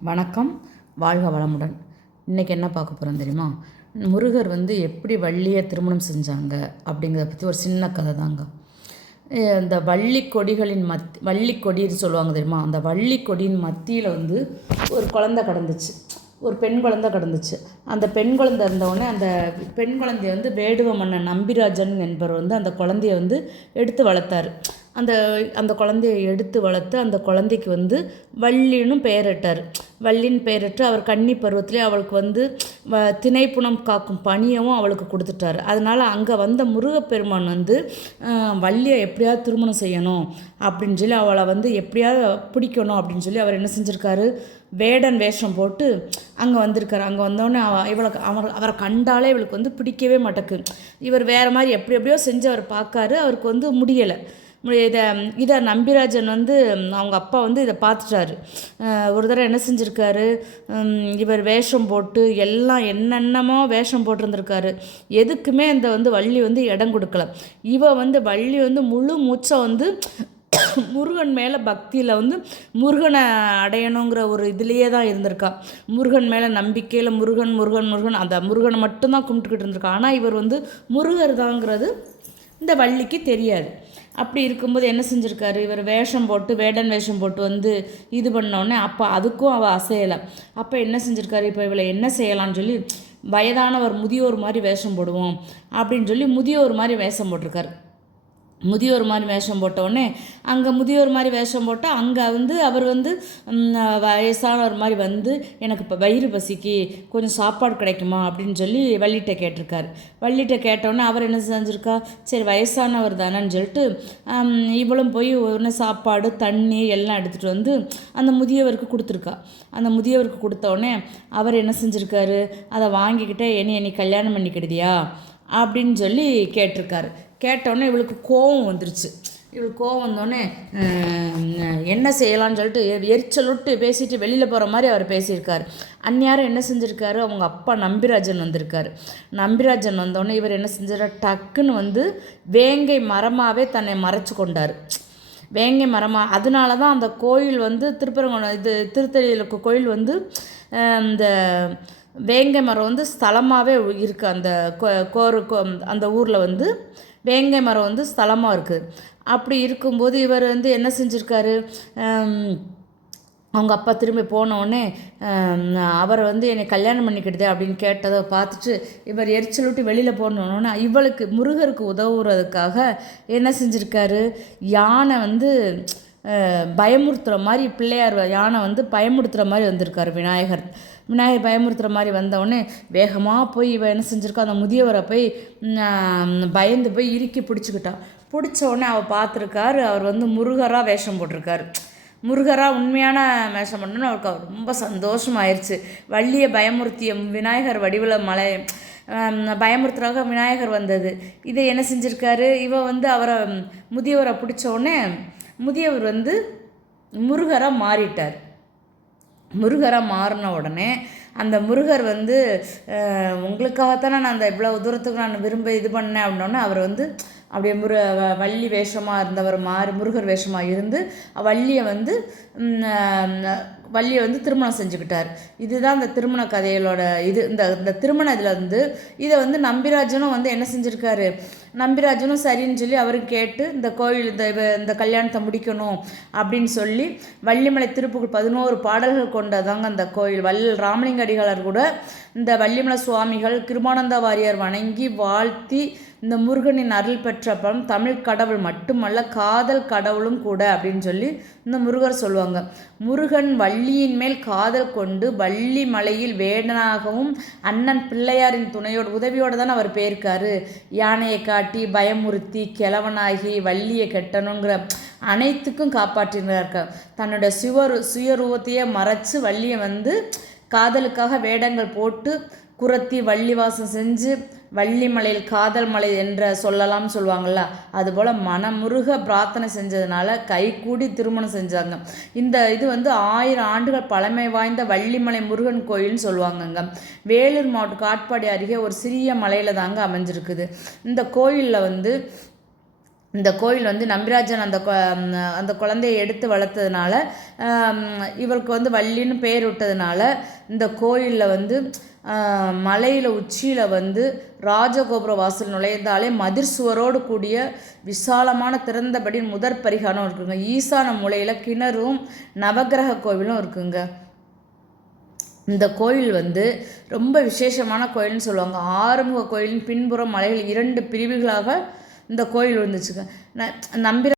வணக்கம். வாழ்க வளமுடன். இன்றைக்கி என்ன பார்க்க போகிறோம் தெரியுமா? முருகர் வந்து எப்படி வள்ளியை திருமணம் செஞ்சாங்க அப்படிங்கிறத பற்றி ஒரு சின்ன கதை தாங்க. அந்த இந்த வள்ளி கொடிகளின் மத் வள்ளி கொடின்னு சொல்லுவாங்க தெரியுமா? அந்த வள்ளி கொடியின் மத்தியில் வந்து ஒரு குழந்த கிடந்துச்சு. ஒரு பெண் குழந்தை கிடந்துச்சு. அந்த பெண் குழந்தை இருந்தவுடனே அந்த பெண் குழந்தைய வந்து வேடுவ மன்னன் நம்பிராஜன் என்பவர் வந்து அந்த குழந்தைய வந்து எடுத்து வளர்த்தாரு. அந்த அந்த குழந்தைய எடுத்து வளர்த்து அந்த குழந்தைக்கு வந்து வள்ளின்னு பெயரிட்டார். வள்ளின்னு பெயரிட்டு அவர் கன்னி பருவத்திலே அவளுக்கு வந்து வ திணைப்புணம் காக்கும் பணியவும் அவளுக்கு கொடுத்துட்டாரு. அதனால் அங்கே வந்த முருகப்பெருமான் வந்து வள்ளியை எப்படியாவது திருமணம் செய்யணும் அப்படின்னு சொல்லி அவளை வந்து எப்படியாவது பிடிக்கணும் அப்படின்னு சொல்லி அவர் என்ன செஞ்சுருக்காரு? வேடன் வேஷம் போட்டு அங்கே வந்திருக்காரு. அங்கே வந்தோடனே அவ இவளுக்கு அவர் அவரை கண்டாலே இவளுக்கு வந்து பிடிக்கவே மாட்டேக்கு. இவர் வேறு மாதிரி எப்படி எப்படியோ செஞ்சு அவர் பார்க்காரு. அவருக்கு வந்து முடியலை. இதை இதை நம்பிராஜன் வந்து அவங்க அப்பா வந்து இதை பார்த்துட்டாரு ஒரு தடவை என்ன செஞ்சுருக்காரு? இவர் வேஷம் போட்டு எல்லாம் என்னென்னமோ வேஷம் போட்டிருந்திருக்காரு. எதுக்குமே இந்த வந்து வள்ளி வந்து இடம் கொடுக்கல. இவ வந்து வள்ளி வந்து முழு மூச்சை வந்து முருகன் மேலே பக்தியில் வந்து முருகனை அடையணுங்கிற ஒரு இதுலேயே தான் இருந்திருக்கா. முருகன் மேலே நம்பிக்கையில் முருகன் முருகன் முருகன் அந்த முருகனை மட்டும்தான் கும்பிட்டுக்கிட்டு இருந்திருக்கா. ஆனால் இவர் வந்து முருகர் தாங்கிறது இந்த வள்ளிக்கு தெரியாது. அப்படி இருக்கும்போது என்ன செஞ்சுருக்காரு? இவர் வேஷம் போட்டு வேடன் வேஷம் போட்டு வந்து இது பண்ணோடனே அப்போ அதுக்கும் அவள் அசையலை. அப்போ என்ன செஞ்சுருக்காரு? இப்போ இவளை என்ன செய்யலாம்னு சொல்லி வயதானவர் முதியோர் மாதிரி வேஷம் போடுவோம் அப்படின்னு சொல்லி முதியோர் மாதிரி வேஷம் போட்டிருக்காரு. முதியோர் மாதிரி வேஷம் போட்டவுடனே அங்கே முதியோர் மாதிரி வேஷம் போட்டால் அங்கே வந்து அவர் வந்து வயசானவர் மாதிரி வந்து எனக்கு இப்போ வயிறு பசிக்கு கொஞ்சம் சாப்பாடு கிடைக்குமா? அப்படின்னு சொல்லி வள்ளிட்ட கேட்டிருக்காரு. வள்ளிட்ட கேட்டோடனே அவர் என்ன செஞ்சுருக்கா? சரி வயசானவர் தானேன்னு சொல்லிட்டு இவளும் போய் ஒன்று சாப்பாடு தண்ணி எல்லாம் எடுத்துகிட்டு வந்து அந்த முதியவருக்கு கொடுத்துருக்கா. அந்த முதியவருக்கு கொடுத்தோடனே அவர் என்ன செஞ்சுருக்காரு? அதை வாங்கிக்கிட்டே என்னை நீ கல்யாணம் பண்ணிக்கிடுதியா? அப்படின்னு சொல்லி கேட்டிருக்காரு. கேட்டோடனே இவளுக்கு கோவம் வந்துருச்சு. இவளுக்கு கோவம் வந்தோடனே என்ன செய்யலாம்னு சொல்லிட்டு எரிச்சலுட்டு பேசிட்டு வெளியில் போகிற மாதிரி அவர் பேசியிருக்காரு. அந்நியாரம் என்ன செஞ்சுருக்காரு? அவங்க அப்பா நம்பிராஜன் வந்திருக்காரு. நம்பிராஜன் வந்தோடனே இவர் என்ன செஞ்சார்? டக்குன்னு வந்து வேங்கை மரமாகவே தன்னை மறைச்சு கொண்டார். வேங்கை மரமாக அதனால தான் அந்த கோயில் வந்து திருப்பரங்குணம் இது திருத்தணியில் இருக்க கோயில் வந்து இந்த வேங்கை மரம் வந்து ஸ்தலமாகவே இருக்குது அந்த கோரு அந்த ஊரில் வந்து வேங்கை மரம் வந்து ஸ்தலமாக இருக்குது அப்படி இருக்கும்போது இவர் வந்து என்ன செஞ்சுருக்காரு? அவங்க அப்பா திரும்பி போனோடனே அவர் வந்து என்னை கல்யாணம் பண்ணிக்கிடுதே அப்படின்னு கேட்டதை பார்த்துட்டு இவர் எரிச்சல் விட்டு வெளியில் போனோடனே இவளுக்கு முருகருக்கு உதவுறதுக்காக என்ன செஞ்சுருக்காரு? யானை வந்து பயமுறுத்துகிற மாதிரி பிள்ளையார் யானை வந்து பயமுறுத்துகிற மாதிரி வந்திருக்காரு விநாயகர். விநாயகர் பயமுறுத்துகிற மாதிரி வந்தவுடனே வேகமாக போய் இவன் என்ன செஞ்சுருக்கா அந்த முதியவரை போய் பயந்து போய் இறுக்கி பிடிச்சிக்கிட்டா. பிடிச்ச உடனே அவள் பார்த்துருக்காரு அவர் வந்து முருகராக வேஷம் போட்டிருக்காரு. முருகராக உண்மையான வேஷம் பண்ணணும்னு அவருக்கு ரொம்ப சந்தோஷமாயிருச்சு. வள்ளியை பயமுறுத்திய விநாயகர் வடிவில் மலை பயமுறுத்துறாக விநாயகர் வந்தது. இதை என்ன செஞ்சுருக்காரு? இவ வந்து அவரை முதியவரை பிடிச்ச உடனே முதியவர் வந்து முருகராக மாறிட்டார். முருகராக மாறின உடனே அந்த முருகர் வந்து உங்களுக்காகத்தானே நான் அந்த இவ்வளோ தூரத்துக்கு நான் விரும்ப இது பண்ணேன். அப்படின்னோடனே அவர் வந்து அப்படியே முரு வ- வள்ளி வேஷமாக இருந்தவர் மாறி முருகர் வேஷமாக இருந்து வள்ளியை வந்து வள்ளியை வந்து திருமணம் செஞ்சுக்கிட்டார். இதுதான் அந்த திருமண கதைகளோட இது. இந்த இந்த திருமண இதில் வந்து இதை வந்து நம்பிராஜனும் வந்து என்ன செஞ்சுருக்காரு? நம்பிராஜனும் சரின்னு சொல்லி அவரும் கேட்டு இந்த கோயில் இந்த இந்த கல்யாணத்தை முடிக்கணும் அப்படின்னு சொல்லி வள்ளிமலை திருப்புகள் பதினோரு பாடல்கள் கொண்டதாங்க அந்த கோயில். வல் ராமலிங்க அடிகளார் கூட இந்த வள்ளிமலை சுவாமிகள் கிருமானந்த வாரியார் வணங்கி வாழ்த்தி இந்த முருகனின் அருள் பெற்ற பலம் தமிழ் கடவுள் மட்டுமல்ல காதல் கடவுளும் கூட அப்படின்னு சொல்லி இந்த முருகர் சொல்லுவாங்க. முருகன் வள்ளியின் மேல் காதல் கொண்டு வள்ளி மலையில் வேடனாகவும் அண்ணன் பிள்ளையாரின் துணையோட உதவியோடு தான் அவர் போயிருக்காரு யானையை காட்டி பயமுறுத்தி கிழவனாகி வள்ளியை கெட்டணுங்கிற அனைத்துக்கும் காப்பாற்றினார்க்க தன்னோட சுவர் சுயரூபத்தையே மறைச்சு வள்ளியை வந்து காதலுக்காக வேடங்கள் போட்டு குரத்தி வள்ளிவாசம் செஞ்சு வள்ளிமலையில் காதல் மலை என்ற சொல்லலாம்னு சொல்லுவாங்கள்ல அதுபோல் மனமுருக பிரார்த்தனை செஞ்சதுனால கைகூடி திருமணம் செஞ்சாங்க. இந்த இது வந்து ஆயிரம் ஆண்டுகள் பழமை வாய்ந்த வள்ளிமலை முருகன் கோயில்னு சொல்லுவாங்கங்க. வேலூர் மாவட்டம் காட்பாடி அருகே ஒரு சிறிய மலையில் தாங்க அமைஞ்சிருக்குது. இந்த கோயிலில் வந்து இந்த கோயில் வந்து நம்பிராஜன் அந்த அந்த குழந்தைய எடுத்து வளர்த்ததுனால இவருக்கு வந்து வள்ளின்னு பேர் விட்டதுனால இந்த கோயிலில் வந்து மலையில் உச்சியில் வந்து ராஜகோபுர வாசல் நுழைந்தாலே மதிர் சுவரோடு கூடிய விசாலமான திறந்தபடி முதற் பரிகாரம் இருக்குங்க. ஈசான மூலையில் கிணறும் நவகிரக கோவிலும் இருக்குங்க. இந்த கோயில் வந்து ரொம்ப விசேஷமான கோயில்னு சொல்லுவாங்க. ஆறுமுக கோயிலின் பின்புறம் மலைகள் இரண்டு பிரிவுகளாக இந்த கோயில் விழுந்துச்சுங்க. நான் நம்பிர